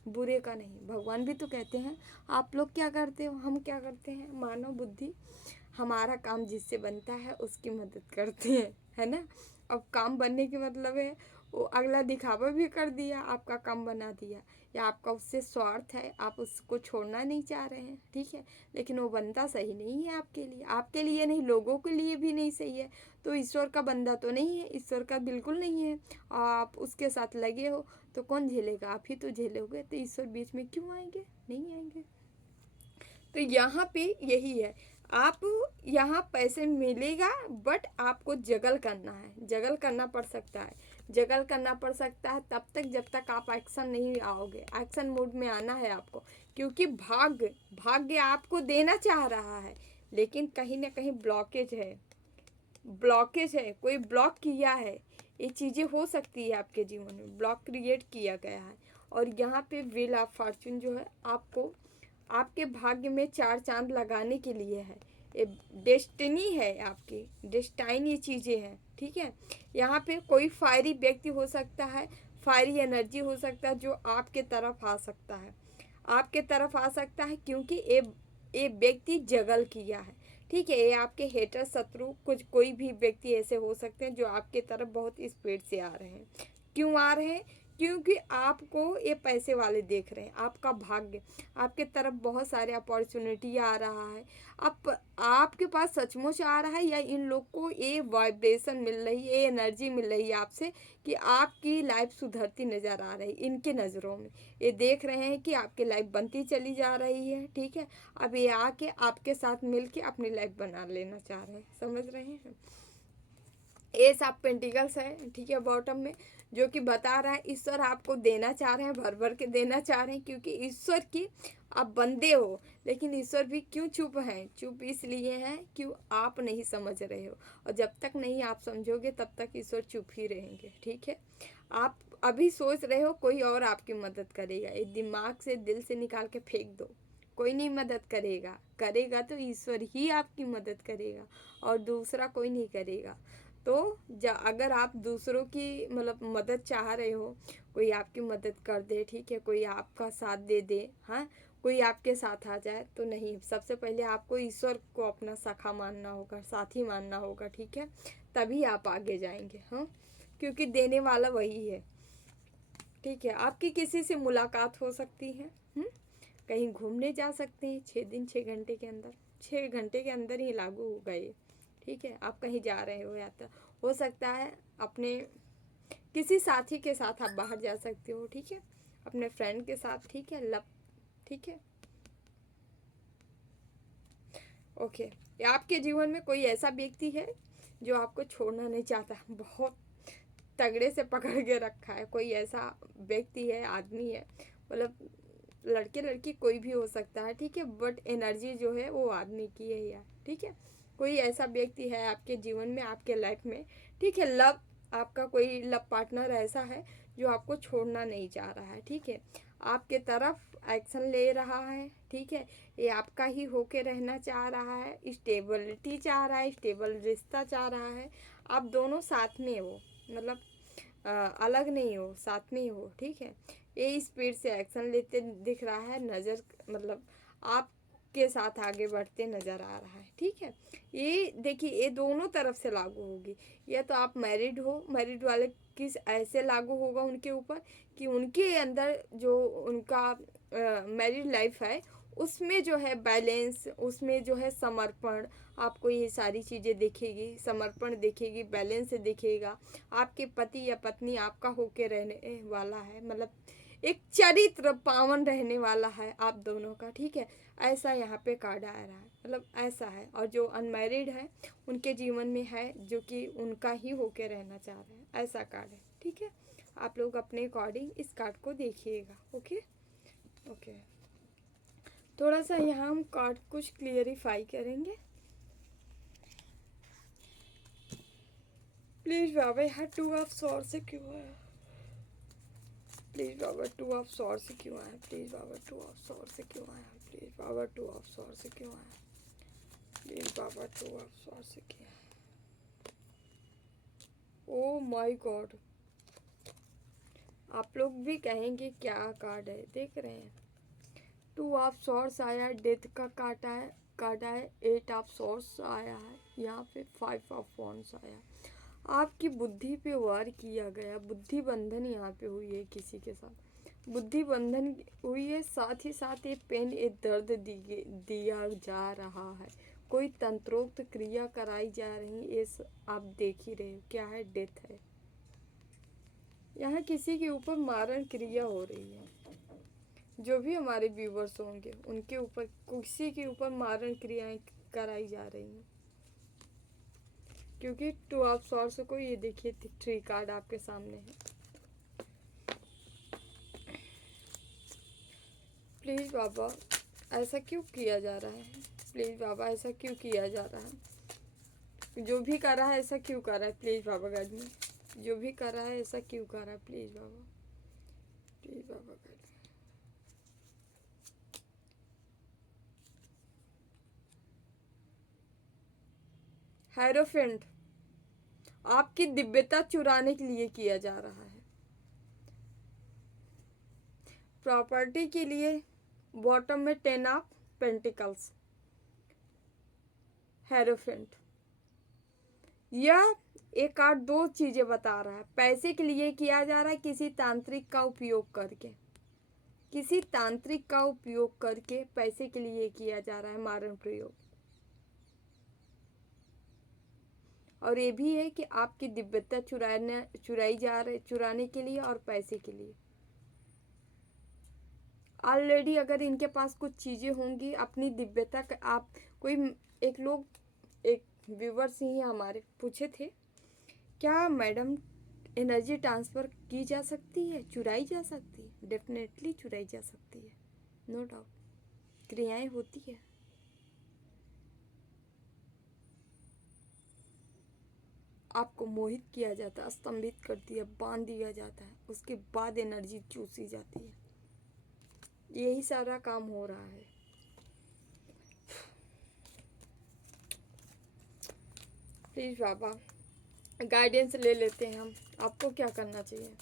बुरे का नहीं। भगवान भी तो कहते हैं। आप लोग क्या करते हो, हम क्या करते हैं, मानव बुद्धि, हमारा काम जिससे बनता है उसकी मदद करते हैं, है ना। अब काम बनने की मतलब है वो अगला दिखावा भी कर दिया, आपका काम बना दिया, या आपका उससे स्वार्थ है, आप उसको छोड़ना नहीं चाह रहे हैं, ठीक है। लेकिन वो बंदा सही नहीं है आपके लिए नहीं, लोगों के लिए भी नहीं सही है। तो ईश्वर का बंदा तो नहीं है, ईश्वर का बिल्कुल नहीं है। आप उसके साथ लगे हो तो कौन झेलेगा, आप ही तो झेलोगे। तो ईश्वर बीच में क्यों आएंगे, नहीं आएंगे। तो यहाँ पे यही है, आप यहाँ पैसे मिलेगा बट आपको जगल करना है, जगल करना पड़ सकता है। जगल करना पड़ सकता है तब तक जब तक आप एक्शन नहीं आओगे। एक्शन मोड में आना है आपको, क्योंकि भाग्य आपको देना चाह रहा है, लेकिन कहीं ना कहीं ब्लॉकेज है, कोई ब्लॉक किया है। ये चीज़ें हो सकती है आपके जीवन में, ब्लॉक क्रिएट किया गया है। और यहाँ पे व्हील ऑफ फॉर्चून जो है आपको आपके भाग्य में 4 चांद लगाने के लिए है। ये डेस्टिनी है, आपकी डेस्टाइन ये चीज़ें हैं, ठीक है। यहाँ पे कोई फायरी व्यक्ति हो सकता है, फायरी एनर्जी हो सकता है जो आपके तरफ आ सकता है, आपके तरफ आ सकता है, क्योंकि ये व्यक्ति जगल किया है, ठीक है। ये आपके हेटर शत्रु कुछ कोई भी व्यक्ति ऐसे हो सकते हैं जो आपके तरफ बहुत स्पीड से आ रहे हैं। क्यों आ रहे हैं? क्योंकि आपको ये पैसे वाले देख रहे हैं, आपका भाग्य आपके तरफ बहुत सारे अपॉर्चुनिटी आ रहा है। अब आपके पास सचमुच आ रहा है या इन लोग को ये वाइब्रेशन मिल रही है, ये एनर्जी मिल रही है आपसे कि आपकी लाइफ सुधरती नज़र आ रही है। इनके नज़रों में ये देख रहे हैं कि आपकी लाइफ बनती चली जा रही है, ठीक है। अब ये आके आपके साथ मिल के अपनी लाइफ बना लेना चाह रहे हैं, समझ रहे हैं। एस ऑफ पेंटिकल्स है, ठीक है, बॉटम में, जो कि बता रहा है ईश्वर आपको देना चाह रहे हैं, भर भर के देना चाह रहे हैं, क्योंकि ईश्वर की आप बंदे हो। लेकिन ईश्वर भी क्यों चुप हैं? चुप इसलिए हैं क्यों आप नहीं समझ रहे हो, और जब तक नहीं आप समझोगे तब तक ईश्वर चुप ही रहेंगे, ठीक है। आप अभी सोच रहे हो कोई और आपकी मदद करेगा, ये दिमाग से दिल से निकाल के फेंक दो। कोई नहीं मदद करेगा, करेगा तो ईश्वर ही आपकी मदद करेगा, और दूसरा कोई नहीं करेगा। तो अगर आप दूसरों की मतलब मदद चाह रहे हो, कोई आपकी मदद कर दे, ठीक है, कोई आपका साथ दे दे, हाँ, कोई आपके साथ आ जाए, तो नहीं, सबसे पहले आपको ईश्वर को अपना सखा मानना होगा, साथी मानना होगा, ठीक है, तभी आप आगे जाएंगे, हाँ, क्योंकि देने वाला वही है, ठीक है। आपकी किसी से मुलाकात हो सकती है, कहीं घूमने जा सकते हैं, 6 दिन 6 घंटे के अंदर, 6 घंटे के अंदर ही लागू हो गए, ठीक है। आप कहीं जा रहे हो, या तो हो सकता है अपने किसी साथी के साथ आप बाहर जा सकते हो, ठीक है, अपने फ्रेंड के साथ, ठीक है, ठीक है, ओके। आपके जीवन में कोई ऐसा व्यक्ति है जो आपको छोड़ना नहीं चाहता, बहुत तगड़े से पकड़ के रखा है, कोई ऐसा व्यक्ति है, आदमी है, मतलब लड़के लड़की कोई भी हो सकता है, ठीक है, बट एनर्जी जो है वो आदमी की है यार, ठीक है। कोई ऐसा व्यक्ति है आपके जीवन में, आपके लाइफ में, ठीक है, आपका कोई लव पार्टनर ऐसा है जो आपको छोड़ना नहीं चाह रहा है, ठीक है, आपके तरफ एक्शन ले रहा है, ठीक है, ये आपका ही होके रहना चाह रहा है, स्टेबिलिटी चाह रहा है, स्टेबल रिश्ता चाह रहा है, आप दोनों साथ में हो, मतलब अलग नहीं हो, साथ में ही हो, ठीक है। ये स्पीड से एक्शन लेते दिख रहा है, नज़र मतलब आपके साथ आगे बढ़ते नज़र आ रहा है, ठीक है। ये देखिए, ये दोनों तरफ से लागू होगी, या तो आप मैरिड हो, मैरिड वाले किस ऐसे लागू होगा उनके ऊपर कि उनके अंदर जो उनका मैरिड लाइफ है उसमें जो है बैलेंस, उसमें जो है समर्पण, आपको ये सारी चीज़ें दिखेगी, समर्पण दिखेगी, बैलेंस दिखेगा, आपके पति या पत्नी आपका होके रहने वाला है, मतलब एक चरित्र पावन रहने वाला है आप दोनों का, ठीक है। ऐसा यहाँ पे कार्ड आ रहा है, मतलब ऐसा है। और जो अनमैरिड है उनके जीवन में है जो कि उनका ही होके रहना चाह रहे हैं, ऐसा कार्ड है, ठीक है। आप लोग अपने अकॉर्डिंग इस कार्ड को देखिएगा, ओके ओके। थोड़ा सा यहाँ हम कार्ड कुछ क्लियरिफाई करेंगे, प्लीज बाबा। यहाँ 2 ऑफ सॉर्ड्स से क्यों है? प्लीज बाबा 2 ऑफ सॉर्ड्स से क्यों आया? प्लीज बाबा 2 ऑफ सॉर्ड्स से क्यों आया? प्लीज बाबा 2 ऑफ सॉर्ड्स से क्यों आया? प्लीज बाबा 2 ऑफ सॉर्ड्स से क्यों आया? ओ माय गॉड, आप लोग भी कहेंगे क्या कार्ड है, देख रहे हैं। 2 ऑफ सॉर्ड्स आया, डेथ का कार्ड है, 8 ऑफ सॉर्ड्स आया है, यहाँ पे 5 ऑफ वॉन्ड्स आया। आपकी बुद्धि पे वार किया गया, बुद्धि बंधन यहाँ पे हुई है, किसी के साथ बुद्धि बंधन हुई है, साथ ही साथ ये पेन, ये दर्द दिया जा रहा है, कोई तंत्रोक्त क्रिया कराई जा रही है, आप देख ही रहे हो, क्या है? डेथ है। यहाँ किसी के ऊपर मारण क्रिया हो रही है, जो भी हमारे व्यूवर्स होंगे उनके ऊपर, किसी के ऊपर मारण क्रियाएं कराई जा रही हैं। क्योंकि 2 ऑफ सॉर्ड्स को ये देखिए 3 कार्ड आपके सामने है। प्लीज़ बाबा ऐसा क्यों किया जा रहा है? प्लीज़ बाबा ऐसा क्यों किया जा रहा है? जो भी कर रहा है ऐसा क्यों कर रहा है? Please Baba guide me. जो भी कर रहा है ऐसा क्यों कर रहा है? Please Baba, please Baba guide me. Hierophant आपकी दिव्यता चुराने के लिए किया जा रहा है। प्रॉपर्टी के लिए बॉटम में 10 ऑफ पेंटिकल्स। हेरोफेंट यह एक कार्ड 2 चीजें बता रहा है। पैसे के लिए किया जा रहा है, किसी तांत्रिक का उपयोग करके, किसी तांत्रिक का उपयोग करके पैसे के लिए किया जा रहा है मारण प्रयोग। और ये भी है कि आपकी दिव्यता चुराने के लिए और पैसे के लिए। ऑलरेडी अगर इनके पास कुछ चीज़ें होंगी अपनी दिव्यता का, आप कोई एक व्यूवर्स ही हमारे पूछे थे, क्या मैडम एनर्जी ट्रांसफ़र की जा सकती है, चुराई जा सकती है? डेफिनेटली चुराई जा सकती है, नो डाउट, क्रियाएं होती है। आपको मोहित किया जाता है, स्तंभित कर दिया, बांध दिया जाता है, उसके बाद एनर्जी चूसी जाती है। यही सारा काम हो रहा है। प्लीज़ बाबा गाइडेंस ले लेते हैं हम, आपको क्या करना चाहिए?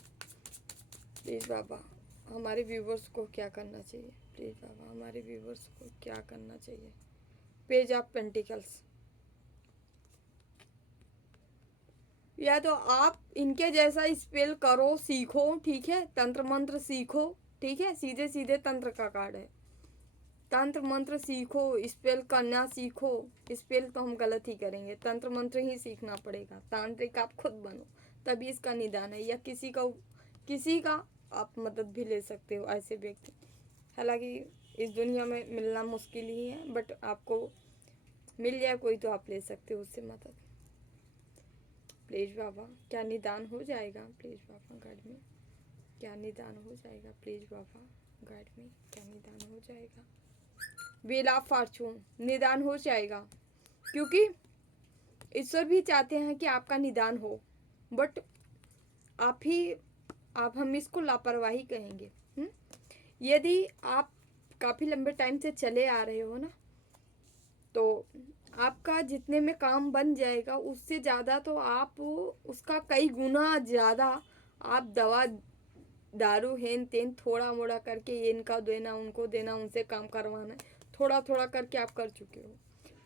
प्लीज़ बाबा हमारे व्यूवर्स को क्या करना चाहिए? प्लीज़ बाबा हमारे व्यूवर्स को क्या करना चाहिए? Page of pentacles. या तो आप इनके जैसा स्पेल करो, सीखो, ठीक है, तंत्र मंत्र सीखो, ठीक है, सीधे सीधे तंत्र का कार्ड है। तंत्र मंत्र सीखो, स्पेल करना सीखो। स्पेल तो हम गलत ही करेंगे, तंत्र मंत्र ही सीखना पड़ेगा। तांत्रिक आप खुद बनो तभी इसका निदान है। या किसी का आप मदद भी ले सकते हो, ऐसे व्यक्ति। हालांकि इस दुनिया में मिलना मुश्किल ही है, बट आपको मिल जाए कोई तो आप ले सकते हो उससे मदद। प्लीज़ बाबा क्या निदान हो जाएगा? प्लीज़ बाबा गाइड में क्या निदान हो जाएगा? प्लीज़ बाबा गाइड में क्या निदान हो जाएगा? व्हील ऑफ फॉर्चून निदान हो जाएगा, क्योंकि ईश्वर भी चाहते हैं कि आपका निदान हो, बट आप हम इसको लापरवाही कहेंगे। यदि आप काफ़ी लंबे टाइम से चले आ रहे हो ना, तो आपका जितने में काम बन जाएगा उससे ज़्यादा तो आप उसका कई गुना ज़्यादा आप दवा दारू हेन तेन थोड़ा मोड़ा करके इनका देना उनको देना उनसे काम करवाना थोड़ा थोड़ा करके आप कर चुके हो,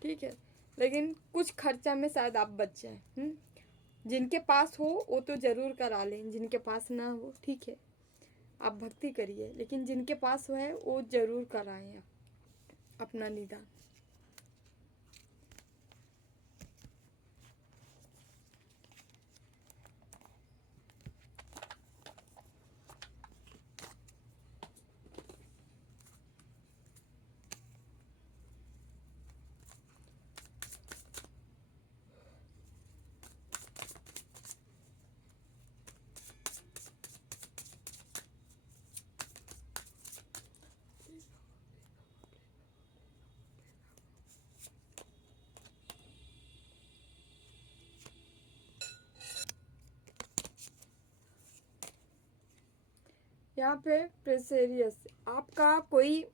ठीक है। लेकिन कुछ खर्चा में शायद आप बच जाए। जिनके पास हो वो तो ज़रूर करा लें, जिनके पास ना हो ठीक है आप भक्ति करिए, लेकिन जिनके पास है वो ज़रूर कराएं अपना निदान। यहाँ पे प्रेसेरियस आपका कोई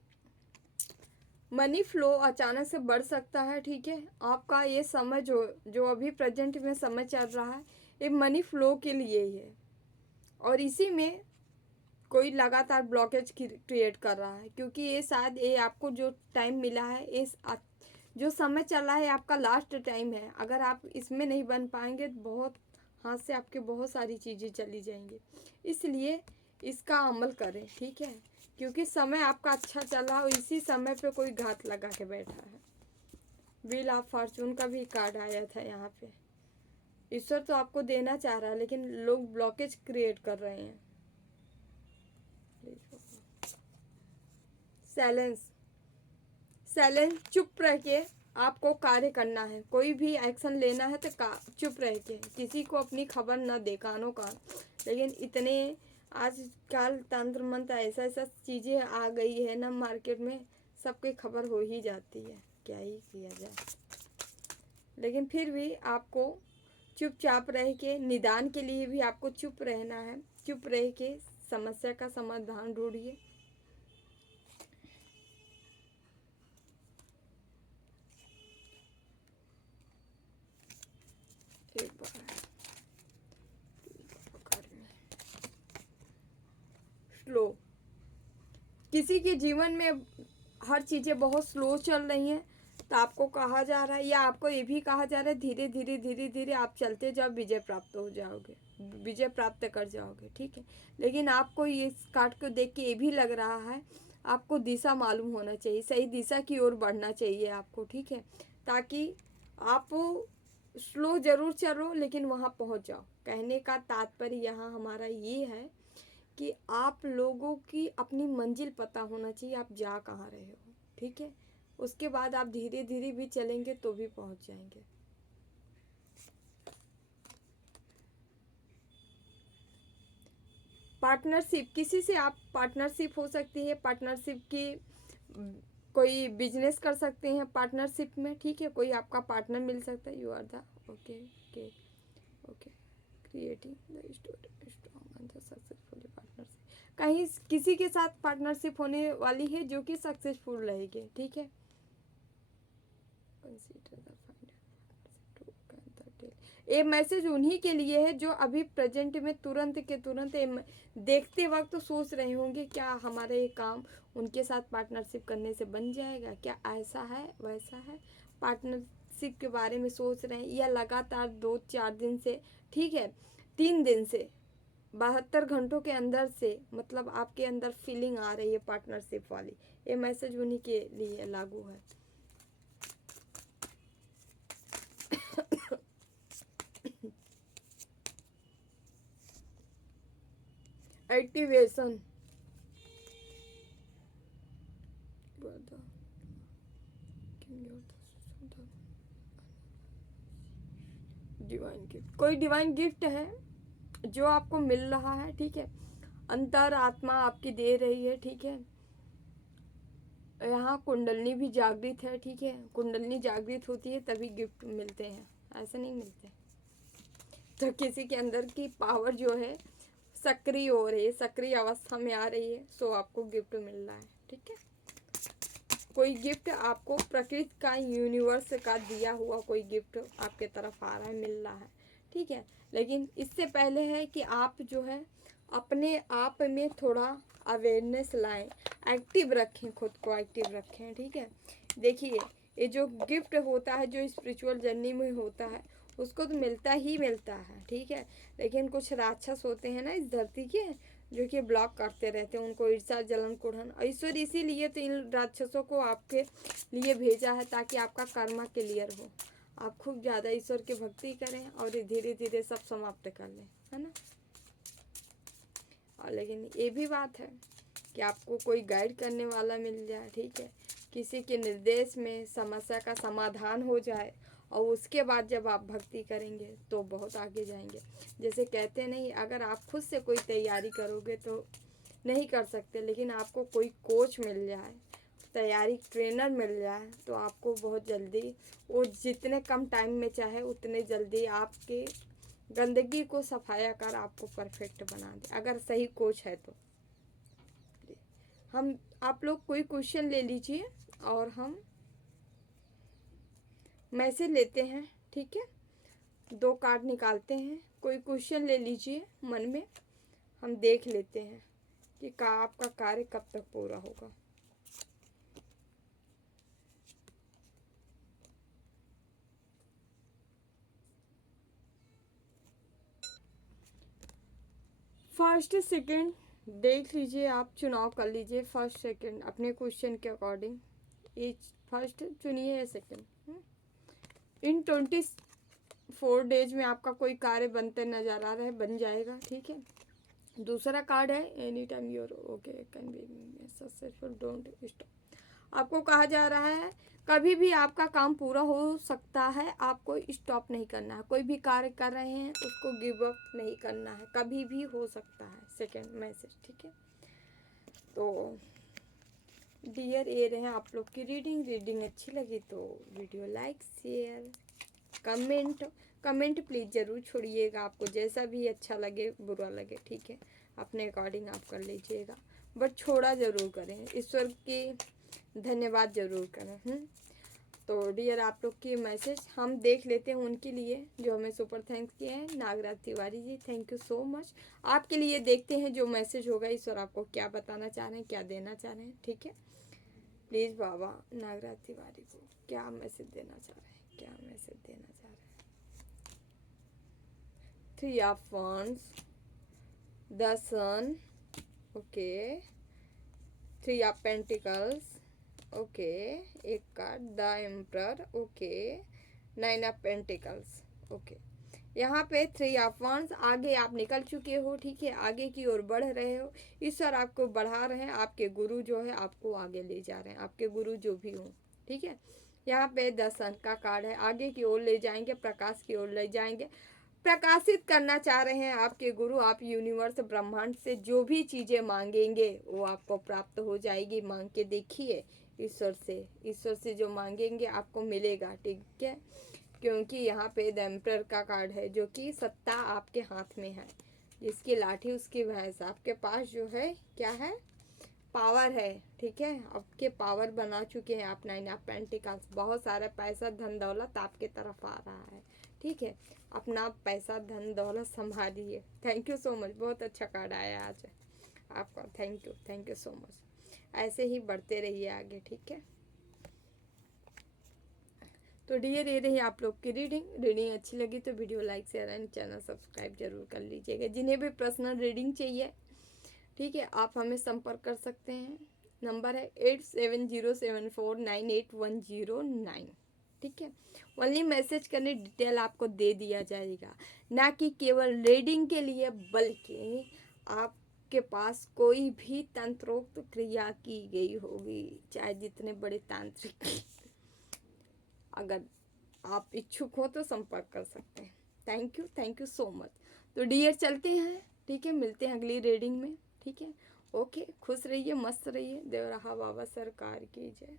मनी फ्लो अचानक से बढ़ सकता है, ठीक है। आपका ये समय जो अभी प्रेजेंट में समय चल रहा है ये मनी फ्लो के लिए ही है, और इसी में कोई लगातार ब्लॉकेज क्रिएट कर रहा है, क्योंकि ये शायद ये आपको जो टाइम मिला है इस जो समय चल रहा है आपका लास्ट टाइम है। अगर आप इसमें नहीं बन पाएंगे तो बहुत हाथ से आपके बहुत सारी चीज़ें चली जाएंगी, इसलिए इसका अमल करें, ठीक है। क्योंकि समय आपका अच्छा चल रहा है, इसी समय पे कोई घात लगा के बैठा है। व्हील ऑफ फॉर्चून का भी कार्ड आया था यहाँ पे। ईश्वर तो आपको देना चाह रहा है लेकिन लोग ब्लॉकेज क्रिएट कर रहे हैं। साइलेंस चुप रह के आपको कार्य करना है, कोई भी एक्शन लेना है तो चुप रह के, किसी को अपनी खबर न दे कानों कान। लेकिन इतने आजकल तंत्र मंत्र ऐसा ऐसा चीज़ें आ गई है ना मार्केट में, सबकी खबर हो ही जाती है, क्या ही किया जाए। लेकिन फिर भी आपको चुपचाप रह के, निदान के लिए भी आपको चुप रहना है। चुप रह के समस्या का समाधान ढूंढिए। एक बार स्लो, किसी के जीवन में हर चीज़ें बहुत स्लो चल रही हैं, तो आपको कहा जा रहा है, या आपको ये भी कहा जा रहा है धीरे धीरे धीरे धीरे आप चलते जाओ, विजय प्राप्त हो जाओगे, विजय प्राप्त कर जाओगे, ठीक है। लेकिन आपको ये कार्ड को देख के ये भी लग रहा है, आपको दिशा मालूम होना चाहिए, सही दिशा की ओर बढ़ना चाहिए आपको, ठीक है, ताकि आप स्लो जरूर चलो लेकिन वहाँ पहुँच जाओ। कहने का तात्पर्य यहाँ हमारा ये है कि आप लोगों की अपनी मंजिल पता होना चाहिए, आप जा कहाँ रहे हो, ठीक है। उसके बाद आप धीरे धीरे भी चलेंगे तो भी पहुंच जाएंगे। पार्टनरशिप, किसी से आप पार्टनरशिप हो सकती है, पार्टनरशिप की कोई बिजनेस कर सकते हैं पार्टनरशिप में, ठीक है। कोई आपका पार्टनर मिल सकता है। You are the okay okay okay creating the strong and the successful partnership. कहीं किसी के साथ पार्टनरशिप होने वाली है जो कि सक्सेसफुल रहेगी, ठीक है। ये मैसेज उन्हीं के लिए है जो अभी प्रेजेंट में तुरंत के तुरंत देखते वक्त तो सोच रहे होंगे क्या हमारे ये काम उनके साथ पार्टनरशिप करने से बन जाएगा, क्या ऐसा है वैसा है, पार्टनरशिप के बारे में सोच रहे हैं, या लगातार 2-4 दिन से, ठीक है, 3 दिन से, 72 घंटों के अंदर से, मतलब आपके अंदर फीलिंग आ रही है पार्टनरशिप वाली। ये मैसेज उन्हीं के लिए लागू है। एक्टिवेशन, डिवाइन गिफ्ट, कोई डिवाइन गिफ्ट है जो आपको मिल रहा है, ठीक है। अंतर आत्मा आपकी दे रही है, ठीक है। यहाँ कुंडलनी भी जागृत है, ठीक है। कुंडलनी जागृत होती है तभी गिफ्ट मिलते हैं, ऐसे नहीं मिलते। तो किसी के अंदर की पावर जो है सक्रिय हो रही है, सक्रिय अवस्था में आ रही है, सो आपको गिफ्ट मिल रहा है, ठीक है। कोई गिफ्ट आपको प्रकृति का, यूनिवर्स का दिया हुआ कोई गिफ्ट आपके तरफ आ रहा है, मिल रहा है, ठीक है। लेकिन इससे पहले है कि आप जो है अपने आप में थोड़ा अवेयरनेस लाएं, एक्टिव रखें, खुद को एक्टिव रखें, ठीक है। देखिए ये जो गिफ्ट होता है, जो स्पिरिचुअल जर्नी में होता है, उसको तो मिलता ही मिलता है, ठीक है। लेकिन कुछ राक्षस होते हैं ना इस धरती के, जो कि ब्लॉक करते रहते हैं, उनको ईर्ष्या जलन कुढ़न। ईश्वर इसीलिए तो इन राक्षसों को आपके लिए भेजा है ताकि आपका कर्मा क्लियर हो, आप खूब ज़्यादा ईश्वर की भक्ति करें और धीरे धीरे सब समाप्त कर लें, है ना। और लेकिन ये भी बात है कि आपको कोई गाइड करने वाला मिल जाए, ठीक है, किसी के निर्देश में समस्या का समाधान हो जाए, और उसके बाद जब आप भक्ति करेंगे तो बहुत आगे जाएंगे। जैसे कहते नहीं, अगर आप खुद से कोई तैयारी करोगे तो नहीं कर सकते, लेकिन आपको कोई कोच मिल जाए, तैयारी ट्रेनर मिल जाए, तो आपको बहुत जल्दी, वो जितने कम टाइम में चाहे उतने जल्दी आपके गंदगी को सफाया कर आपको परफेक्ट बना दे, अगर सही कोच है तो। हम आप लोग कोई क्वेश्चन ले लीजिए और हम मैसेज लेते हैं, ठीक है। 2 कार्ड निकालते हैं, कोई क्वेश्चन ले लीजिए मन में, हम देख लेते हैं कि आपका कार्य कब तक पूरा होगा। फर्स्ट सेकंड देख लीजिए, आप चुनाव कर लीजिए, फर्स्ट सेकंड अपने क्वेश्चन के अकॉर्डिंग, ईच फर्स्ट चुनिए या सेकंड। इन 24 डेज में आपका कोई कार्य बनते नजर आ रहा है, बन जाएगा, ठीक है। दूसरा कार्ड है any time your okay can be successful, don't stop. आपको कहा जा रहा है कभी भी आपका काम पूरा हो सकता है, आपको स्टॉप नहीं करना है। कोई भी कार्य कर रहे हैं उसको गिव अप नहीं करना है, कभी भी हो सकता है। सेकंड मैसेज, ठीक है। तो डियर, ये रहे आप लोग की रीडिंग अच्छी लगी तो video like share comment please ज़रूर छोड़िएगा। आपको जैसा भी अच्छा लगे बुरा लगे, ठीक है, अपने अकॉर्डिंग आप कर लीजिएगा, बट छोड़ा ज़रूर करें, ईश्वर की धन्यवाद ज़रूर करें। तो डियर, आप लोग की मैसेज हम देख लेते हैं उनके लिए जो हमें सुपर थैंक्स किए हैं। नागराज तिवारी जी, थैंक यू सो मच। आपके लिए देखते हैं जो मैसेज होगा, ईश्वर आपको क्या बताना चाह रहे हैं, क्या देना चाह रहे हैं, ठीक है। प्लीज़ बाबा नागराज तिवारी को क्या मैसेज देना चाह रहे हैं, क्या मैसेज देना चाह रहे हैं। 3 of wands, the sun, okay, 3 of pentacles, okay, एक card the emperor, okay, 9 of pentacles, okay. यहाँ पे 3 ऑफ wands, आगे आप निकल चुके हो, ठीक है, आगे की ओर बढ़ रहे हो, ईश्वर आपको बढ़ा रहे हैं, आपके गुरु जो है आपको आगे ले जा रहे हैं, आपके गुरु जो भी हो, ठीक है। यहाँ पे 10 सन का कार्ड है, आगे की ओर ले जाएंगे, प्रकाश की ओर ले जाएंगे, प्रकाशित करना चाह रहे हैं आपके गुरु। आप यूनिवर्स ब्रह्मांड से जो भी चीज़ें मांगेंगे वो आपको प्राप्त हो जाएगी। मांग के देखिए ईश्वर से जो मांगेंगे आपको मिलेगा, ठीक है। क्योंकि यहाँ पे द एम्परर का कार्ड है जो कि सत्ता आपके हाथ में है, जिसकी लाठी उसकी भैंस। आपके पास जो है क्या है, पावर है, ठीक है, आपके पावर बना चुके हैं आप। 9 ऑफ पेंटिकल्स, बहुत सारा पैसा धन दौलत आपके तरफ आ रहा है, ठीक है। अपना पैसा धन दौलत संभालिए। थैंक यू सो मच, बहुत अच्छा कार्ड आया आज आपका, थैंक यू सो मच। ऐसे ही बढ़ते रहिए आगे, ठीक है। तो डियर, ये रही आप लोग की रीडिंग अच्छी लगी तो video like share and channel subscribe जरूर कर लीजिएगा। जिन्हें भी पर्सनल रीडिंग चाहिए, ठीक है, आप हमें संपर्क कर सकते हैं। नंबर है 8707498109, ठीक है। ओनली मैसेज करने डिटेल आपको दे दिया जाएगा, ना कि केवल रीडिंग के लिए, बल्कि आपके पास कोई भी तंत्रोक्त क्रिया की गई होगी, चाहे जितने बड़े तांत्रिक, अगर आप इच्छुक हो तो संपर्क कर सकते हैं। Thank you so much. तो डियर, चलते हैं, ठीक है, मिलते हैं अगली रीडिंग में, ठीक है। ओके, खुश रहिए, मस्त रहिए। देवराहा बाबा सरकार की जय।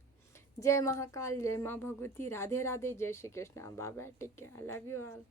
जय महाकाल, जय माँ भगवती, राधे राधे, जय Shri Krishna Baba, take care, I love you all.